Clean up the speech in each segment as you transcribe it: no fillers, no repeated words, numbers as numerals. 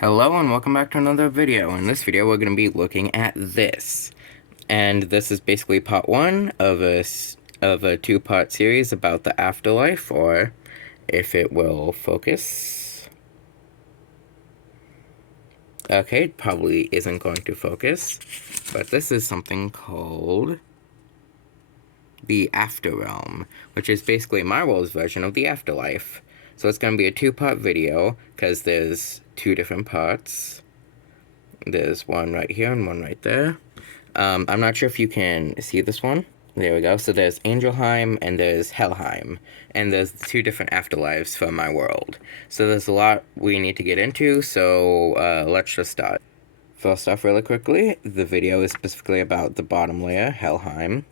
Hello and welcome back to another video. In this video we're going to be looking at this. And this is basically part one of a two-part series about the afterlife, or if it will focus. Okay, it probably isn't going to focus, but this is something called the Afterrealm, which is basically my world's version of the afterlife. So it's going to be a two-part video, because there's two different parts. There's one right here and one right there. I'm not sure if you can see this one. There we go. So there's Angelheim and there's Hellheim. And there's two different afterlives for my world. So there's a lot we need to get into, so let's just start. First off, really quickly, the video is specifically about the bottom layer, Hellheim.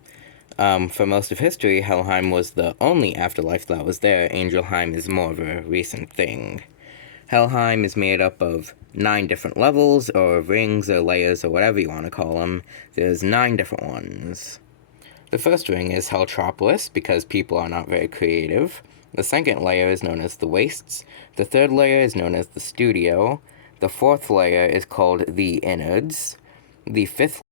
For most of history, Hellheim was the only afterlife that was there. Angelheim is more of a recent thing. Hellheim is made up of 9 different levels, or rings, or layers, or whatever you want to call them. There's 9 different ones. The first ring is Helltropolis, because people are not very creative. The second layer is known as the Wastes. The third layer is known as the Studio. The fourth layer is called the Innards. The fifth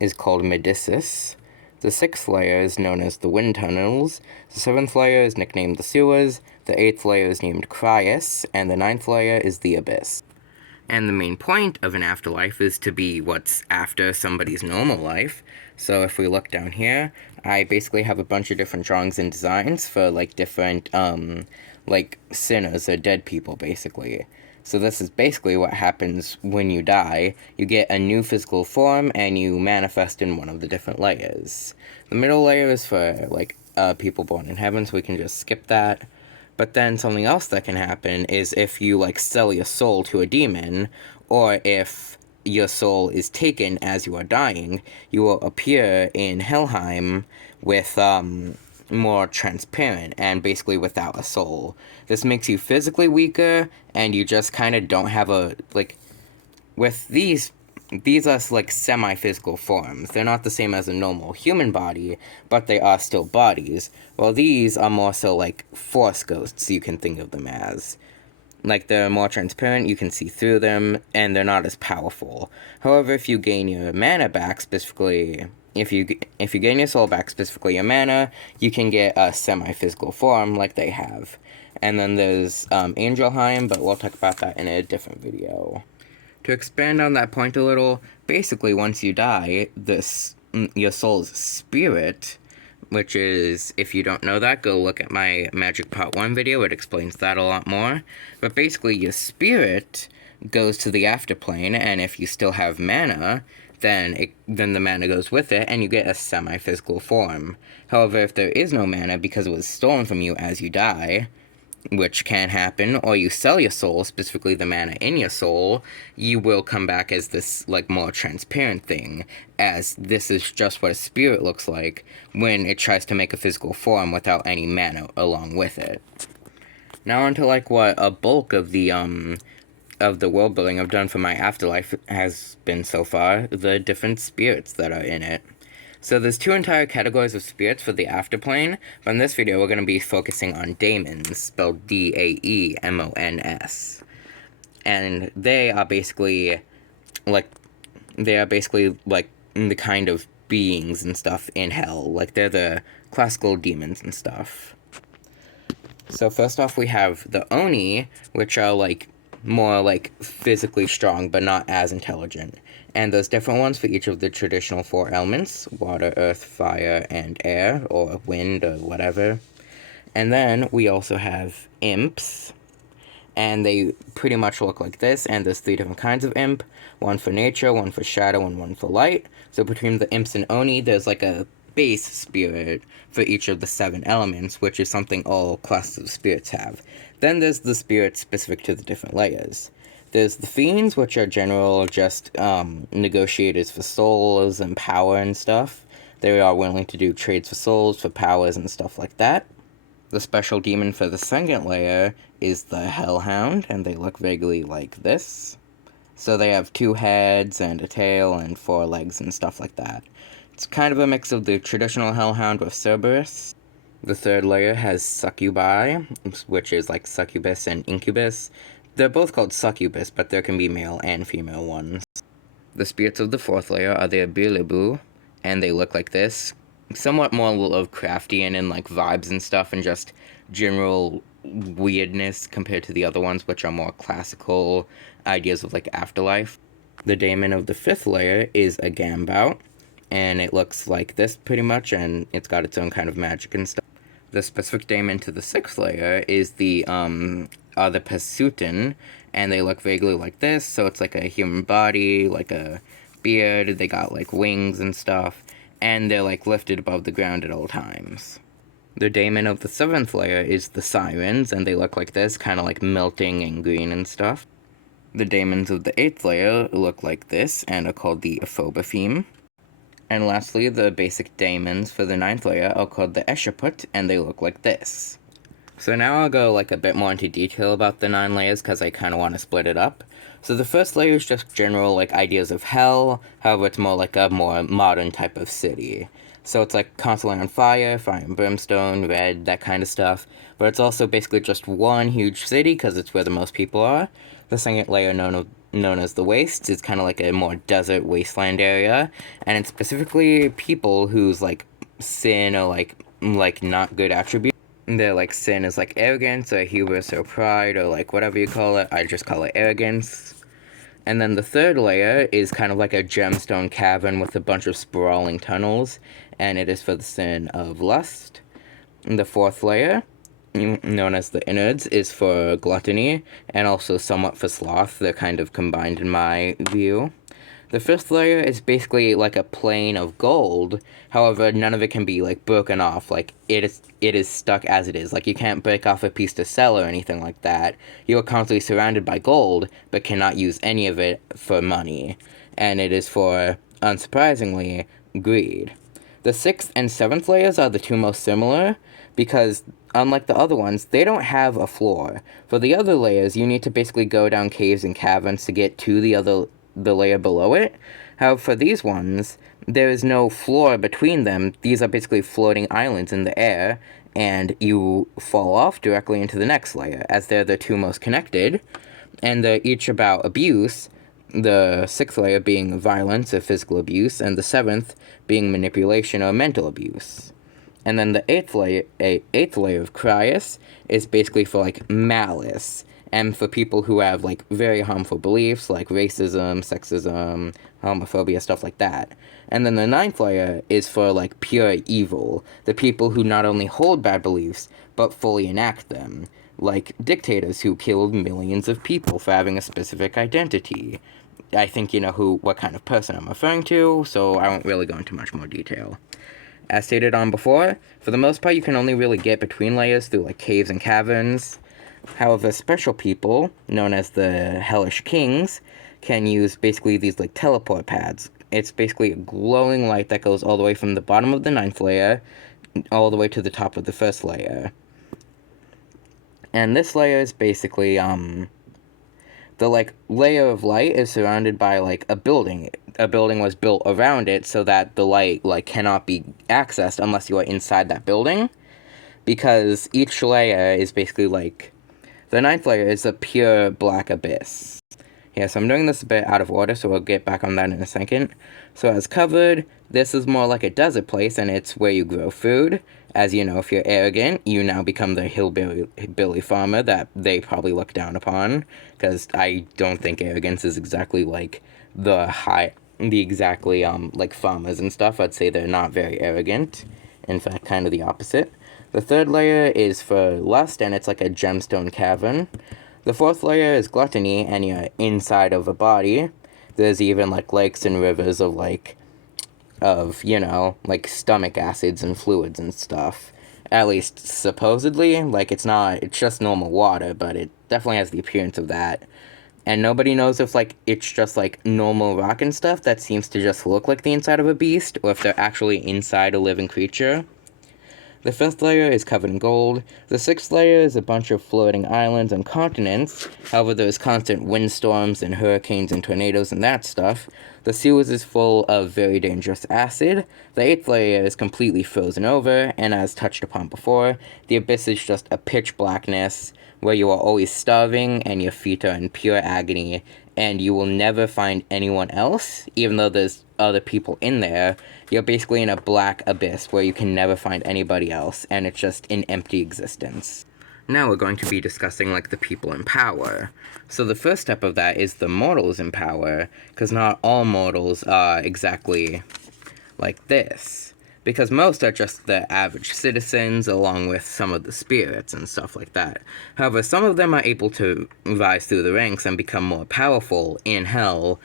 is called Medicis. The sixth layer is known as the Wind Tunnels. The seventh layer is nicknamed the Sewers. The eighth layer is named Cryas, and the ninth layer is the Abyss. And the main point of an afterlife is to be what's after somebody's normal life. So if we look down here, I basically have a bunch of different drawings and designs for, different, sinners or dead people, basically. So this is basically what happens when you die. You get a new physical form, and you manifest in one of the different layers. The middle layer is for, people born in heaven, so we can just skip that. But then something else that can happen is if you, sell your soul to a demon, or if your soul is taken as you are dying, you will appear in Hellheim with, more transparent and basically without a soul. This makes you physically weaker, and you just kind of don't have a, with these are semi-physical forms. They're not the same as a normal human body, but they are still bodies. While these are more so force ghosts, you can think of them as. They're more transparent, you can see through them, and they're not as powerful. However, if you gain your mana back, specifically, if you gain your soul back, specifically your mana, you can get a semi-physical form like they have. And then there's Angelheim, but we'll talk about that in a different video. To expand on that point a little, basically once you die, your soul's spirit, which is, if you don't know that, go look at my Magic Part 1 video, it explains that a lot more. But basically your spirit goes to the afterplane, and if you still have mana, then the mana goes with it, and you get a semi-physical form. However, if there is no mana because it was stolen from you as you die, which can happen, or you sell your soul, specifically the mana in your soul, you will come back as this, more transparent thing, as this is just what a spirit looks like when it tries to make a physical form without any mana along with it. Now onto, what a bulk of the world building I've done for my afterlife has been so far, the different spirits that are in it. So there's 2 entire categories of spirits for the afterplane, but in this video we're going to be focusing on daemons, spelled D-A-E-M-O-N-S. And they are basically, the kind of beings and stuff in hell. They're the classical demons and stuff. So first off we have the Oni, which are, more, physically strong, but not as intelligent. And there's different ones for each of the traditional 4 elements: water, earth, fire, and air, or wind, or whatever. And then we also have imps, and they pretty much look like this, and there's 3 different kinds of imp: one for nature, one for shadow, and one for light. So between the imps and Oni, there's a base spirit for each of the 7 elements, which is something all classes of spirits have. Then there's the spirits specific to the different layers. There's the fiends, which are general, just negotiators for souls and power and stuff. They are willing to do trades for souls, for powers, and stuff like that. The special demon for the second layer is the Hellhound, and they look vaguely like this. So they have 2 heads and a tail and 4 legs and stuff like that. It's kind of a mix of the traditional Hellhound with Cerberus. The third layer has succubi, which is like succubus and incubus. They're both called succubus, but there can be male and female ones. The spirits of the fourth layer are the Abilabu, and they look like this. Somewhat more Lovecraftian and like vibes and stuff, and just general weirdness compared to the other ones, which are more classical ideas of like afterlife. The daemon of the fifth layer is a Gambout, and it looks like this pretty much, and it's got its own kind of magic and stuff. The specific daemon to the sixth layer is the Pasutin, and they look vaguely like this, so it's like a human body, like a beard, they got like wings and stuff, and they're like lifted above the ground at all times. The daemon of the seventh layer is the Sirens, and they look like this, kind of like melting and green and stuff. The daemons of the eighth layer look like this, and are called the Aphobapheme. And lastly, the basic daemons for the ninth layer are called the Eshaput, and they look like this. So now I'll go like a bit more into detail about the 9 layers because I kind of want to split it up. So the first layer is just general like ideas of hell, however it's more like a more modern type of city. So it's like constantly on fire, fire and brimstone, red, that kind of stuff. But it's also basically just one huge city because it's where the most people are. The second layer, known as the Wastes, is kind of like a more desert wasteland area, and it's specifically people whose like sin or like not good attributes. Their like sin is like arrogance or hubris or pride or like whatever you call it. I just call it arrogance. And then the third layer is kind of like a gemstone cavern with a bunch of sprawling tunnels, and it is for the sin of lust. And the fourth layer, known as the innards, is for gluttony and also somewhat for sloth. They're kind of combined in my view. The fifth layer is basically like a plane of gold. However, none of it can be like broken off. Like it is stuck as it is. Like you can't break off a piece to sell or anything like that. You are constantly surrounded by gold, but cannot use any of it for money. And it is for, unsurprisingly, greed. The sixth and seventh layers are the two most similar because, unlike the other ones, they don't have a floor. For the other layers, you need to basically go down caves and caverns to get to the layer below it. However, for these ones, there is no floor between them. These are basically floating islands in the air, and you fall off directly into the next layer, as they're the two most connected, and they're each about abuse, the sixth layer being violence or physical abuse, and the seventh being manipulation or mental abuse. And then the eighth layer of Cryas is basically for like malice, and for people who have like very harmful beliefs like racism, sexism, homophobia, stuff like that. And then the ninth layer is for like pure evil, the people who not only hold bad beliefs but fully enact them, like dictators who killed millions of people for having a specific identity. I think you know what kind of person I'm referring to, so I won't really go into much more detail. As stated on before, for the most part you can only really get between layers through like caves and caverns. However, special people, known as the Hellish Kings, can use basically these like teleport pads. It's basically a glowing light that goes all the way from the bottom of the ninth layer all the way to the top of the first layer. And this layer is basically the like layer of light is surrounded by like a building. A building was built around it so that the light like cannot be accessed unless you are inside that building, because each layer is basically like the ninth layer is a pure black abyss. Yeah, so I'm doing this a bit out of order, so we'll get back on that in a second. So as covered, this is more like a desert place, and it's where you grow food. As you know, if you're arrogant, you now become the hillbilly farmer that they probably look down upon, because I don't think arrogance is exactly like like farmers and stuff. I'd say they're not very arrogant. In fact, kind of the opposite. The third layer is for lust, and it's like a gemstone cavern. The fourth layer is gluttony, and you're inside of a body. There's even like lakes and rivers of like stomach acids and fluids and stuff. At least supposedly, like it's just normal water, but it definitely has the appearance of that. And nobody knows if like it's just like normal rock and stuff that seems to just look like the inside of a beast, or if they're actually inside a living creature. The fifth layer is covered in gold. The sixth layer is a bunch of floating islands and continents. However, there's constant windstorms and hurricanes and tornadoes and that stuff. The sewers is full of very dangerous acid. The eighth layer is completely frozen over, and as touched upon before, the abyss is just a pitch blackness where you are always starving and your feet are in pure agony, and you will never find anyone else, even though there's other people in there. You're basically in a black abyss where you can never find anybody else, and it's just an empty existence. Now we're going to be discussing, like, the people in power. So the first step of that is the mortals in power, because not all mortals are exactly like this. Because most are just the average citizens, along with some of the spirits and stuff like that. However, some of them are able to rise through the ranks and become more powerful in hell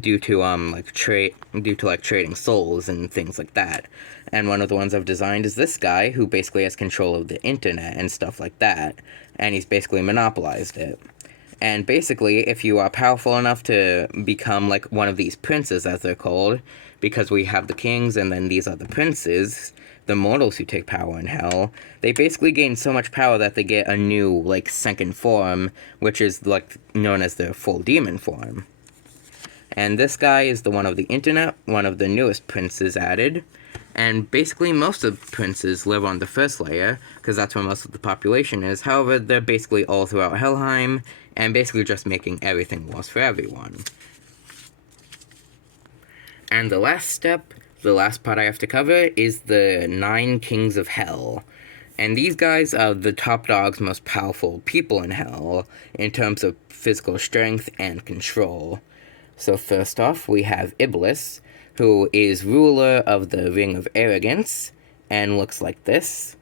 due to trading souls and things like that. And one of the ones I've designed is this guy, who basically has control of the internet and stuff like that, and he's basically monopolized it. And basically, if you are powerful enough to become, like, one of these princes, as they're called, because we have the kings and then these are the princes, the mortals who take power in hell, they basically gain so much power that they get a new, like, second form, which is, like, known as their full demon form. And this guy is the one of the internet, one of the newest princes added. And basically most of the princes live on the first layer, because that's where most of the population is. However, they're basically all throughout Hellheim, and basically just making everything worse for everyone. And the last step, the last part I have to cover, is the 9 Kings of Hell. And these guys are the top dogs, most powerful people in hell, in terms of physical strength and control. So first off, we have Iblis, who is ruler of the Ring of Arrogance, and looks like this.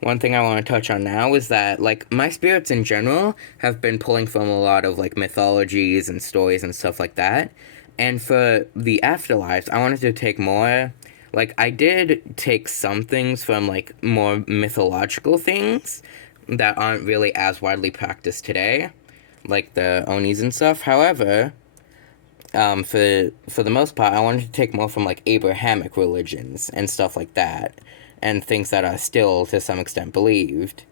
One thing I want to touch on now is that, like, my spirits in general have been pulling from a lot of, like, mythologies and stories and stuff like that. And for the afterlives, I wanted to take more, like, I did take some things from, like, more mythological things that aren't really as widely practiced today, like the Onis and stuff. However, for the most part, I wanted to take more from, like, Abrahamic religions and stuff like that, and things that are still, to some extent, believed.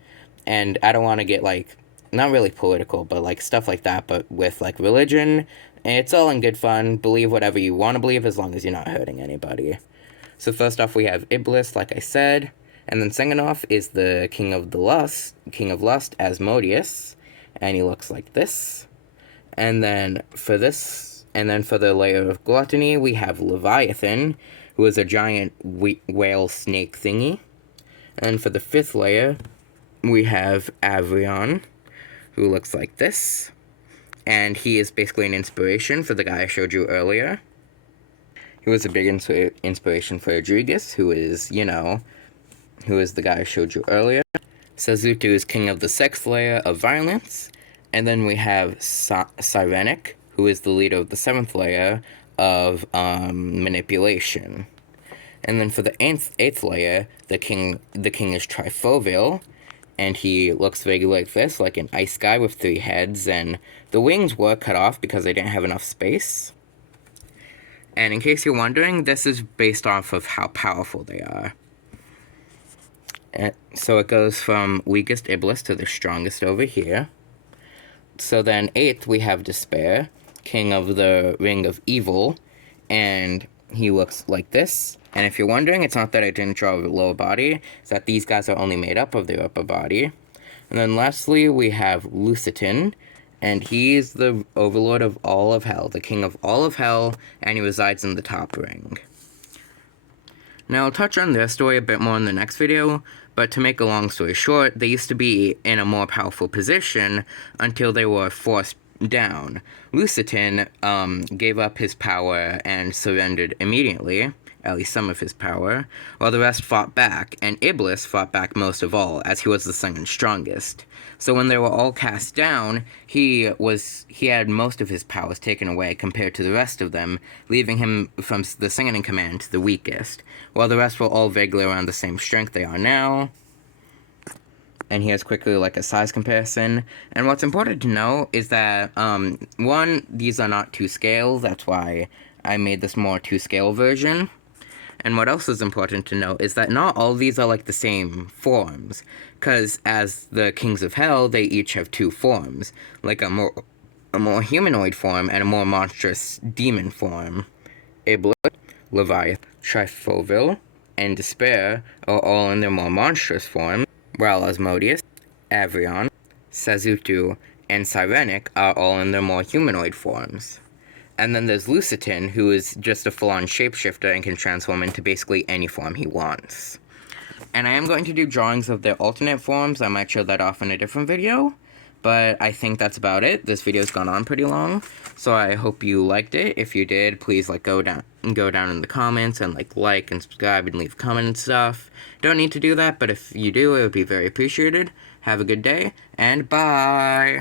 And I don't want to get, like, not really political, but, like, stuff like that, but with, like, religion, and it's all in good fun. Believe whatever you want to believe, as long as you're not hurting anybody. So first off, we have Iblis, like I said, and then second off is the King of Lust, Asmodeus, and he looks like this. And then for the layer of gluttony, we have Leviathan, who is a giant whale snake thingy. And for the 5th layer, we have Avrion, who looks like this. And he is basically an inspiration for the guy I showed you earlier. He was a big inspiration for Rodriguez, who is the guy I showed you earlier. Sazutu is king of the 6th layer of violence. And then we have Sirenic, who is the leader of the 7th layer of manipulation. And then for the 8th layer, the king is Trifovil, and he looks vaguely like this, like an ice guy with 3 heads, and the wings were cut off because they didn't have enough space. And in case you're wondering, this is based off of how powerful they are. And so it goes from weakest Iblis to the strongest over here. So then 8th, we have Despair, king of the Ring of Evil, and he looks like this. And if you're wondering, it's not that I didn't draw a lower body, it's that these guys are only made up of their upper body. And then lastly, we have Lucitan, and he's the overlord of all of hell, the king of all of hell, and he resides in the top ring. Now, I'll touch on their story a bit more in the next video, but to make a long story short, they used to be in a more powerful position until they were forced down. Lucitan gave up his power and surrendered immediately, at least some of his power, while the rest fought back, and Iblis fought back most of all, as he was the second strongest. So when they were all cast down, he had most of his powers taken away compared to the rest of them, leaving him from the second in command to the weakest, while the rest were all vaguely around the same strength they are now. And here's quickly, like, a size comparison. And what's important to know is that, one, these are not to scale, that's why I made this more to-scale version. And what else is important to know is that not all of these are, like, the same forms, because as the Kings of Hell, they each have 2 forms, like a more humanoid form and a more monstrous demon form. Iblis, Leviathan, Trifovil, and Despair are all in their more monstrous forms, while Asmodeus, Avrion, Sazutu, and Sirenic are all in their more humanoid forms. And then there's Lucitin, who is just a full-on shapeshifter and can transform into basically any form he wants. And I am going to do drawings of their alternate forms. I might show that off in a different video. But I think that's about it. This video's gone on pretty long, so I hope you liked it. If you did, please go down in the comments and like and subscribe and leave comments and stuff. Don't need to do that, but if you do, it would be very appreciated. Have a good day, and bye!